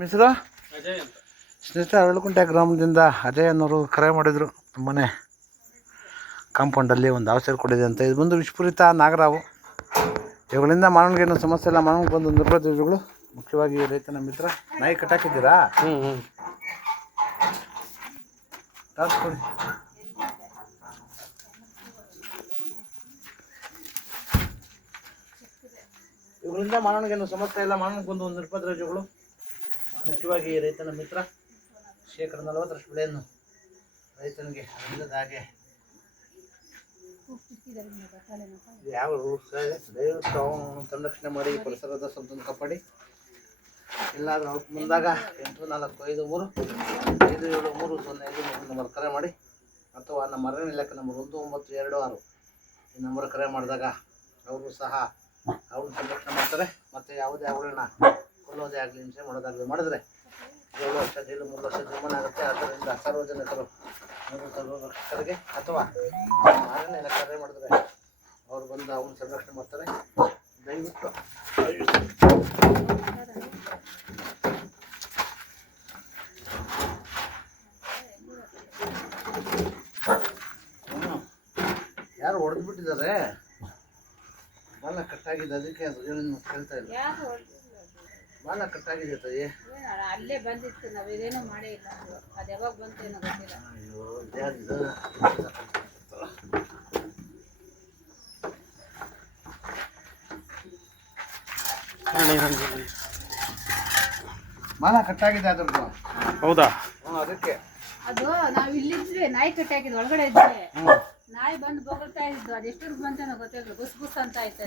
ಹೆಸರು ಅಜಯ್ ಅಂತ. ಸ್ನೇಹಿತರೆ, ಅರಳಕುಂಟೆ ಗ್ರಾಮದಿಂದ ಅಜಯ್ ಅನ್ನೋರು ಕರೆ ಮಾಡಿದರು. ಮನೆ ಕಾಂಪೌಂಡಲ್ಲಿ ಒಂದು ಔಷಧಿ ಕೊಡಿದೆ ಅಂತ. ಇದು ಬಂದು ವಿಷಪೂರಿತ ನಾಗರಾವು. ಇವುಗಳಿಂದ ಮಾನವನಿಗೆ ಏನೂ ಸಮಸ್ಯೆ ಇಲ್ಲ. ಮಾನವನಿಗೆ ಬಂದು ನಿರ್ಬಂಧಗಳು, ಮುಖ್ಯವಾಗಿ ರೈತನ ಮಿತ್ರ. ನಾಯಿ ಕಟ್ಟಾಕಿದ್ದೀರಾ? ಕೊಡಿ. ಇವುಗಳಿಂದ ಮಾನವನಿಗೇನು ಸಮಸ್ಯೆ ಇಲ್ಲ. ಮಾನವನಿಗೆ ಬಂದು ಒಂದು ನಿರ್ಬಂಧಗಳು, ಮುಖ್ಯವಾಗಿ ರೈತನ ಮಿತ್ರ. 40% ಬೆಳೆಯನ್ನು ರೈತನಿಗೆ ಇಲ್ಲದ ಹಾಗೆ ಯಾವ ರೂಲ್ಸ್ ದಯವಿಟ್ಟು ಅವನು ಸಂರಕ್ಷಣೆ ಮಾಡಿ, ಪರಿಸರದ ಸಂತನ್ನು ಕಾಪಾಡಿ. ಎಲ್ಲಾದರೂ ಅವ್ರು ಮುಂದಾಗ 8453 ನಂಬರ್ ಕರೆ ಮಾಡಿ, ಅಥವಾ ನಮ್ಮ ಅರಣ್ಯ ಇಲಾಖೆ ನಂಬರ್ 1926 ಈ ನಂಬರ್ ಕರೆ ಮಾಡಿದಾಗ ಅವರು ಸಹ ಅವ್ರನ್ನ ಸಂರಕ್ಷಣೆ ಮಾಡ್ತಾರೆ. ಮತ್ತು ಯಾವುದೇ ಅವುಗಳನ್ನ ಕೊಲ್ಲೋದೇ ಆಗಲಿ, ಹಿಂಸೆ ಮಾಡೋದಾಗಲಿ ಮಾಡಿದ್ರೆ 7 ವರ್ಷ ಜೈಲು, 3 ವರ್ಷ ಜೀವನ ಆಗುತ್ತೆ. ಆದ್ದರಿಂದ ಸಾರ್ವಜನಿಕರು ರಕ್ಷಕರಿಗೆ ಅಥವಾ ಅರಣ್ಯ ಇಲಾಖೆ ಕರೆ ಮಾಡಿದ್ರೆ ಅವ್ರು ಬಂದು ಅವನ್ನ ಸಂರಕ್ಷಣೆ ಮಾಡ್ತಾರೆ. ದಯವಿಟ್ಟು ಯಾರು ಹೊಡೆದು ಬಿಟ್ಟಿದ್ದಾರೆ, ಬಾಲ ಕಟ್ಟಾಗಿದೆ. ಅದಕ್ಕೆ ಅದು ಕೇಳ್ತಾ ಇಲ್ಲ. ಬಾಲ ಕಟ್ಟಾಗಿದೆ ತಾಯಿ. ಅಲ್ಲೇ ಬಂದಿತ್ತು, ನಾವೇನೇನೋ ಮಾಡೇ ಇಲ್ಲ. ಅದು ಯಾವಾಗ ಬಂತು ಏನೋ ಗೊತ್ತಿಲ್ಲ. ಬಾಲ ಕಟ್ಟಾಗಿದೆ ಅದ್ರದ್ದು. ಹೌದಾ? ಅದಕ್ಕೆ ಅದು ನಾವು ಇಲ್ಲಿದ್ವಿ, ನಾಯಿ ಕಟ್ಟಾಕಿದ್ವಿ, ಒಳಗಡೆ ಇದ್ವಿ. ನಾಯಿ ಬಂದು ಬೊಗಳ್ತಾ ಇದ್ದು, ಅದು ಎಷ್ಟೊರ್ಗೆ ಬಂತೇನೋ ಗೊತ್ತಿಲ್ಲ. ಬುಸ್ ಬುಸ್ ಅಂತ ಆಯ್ತು.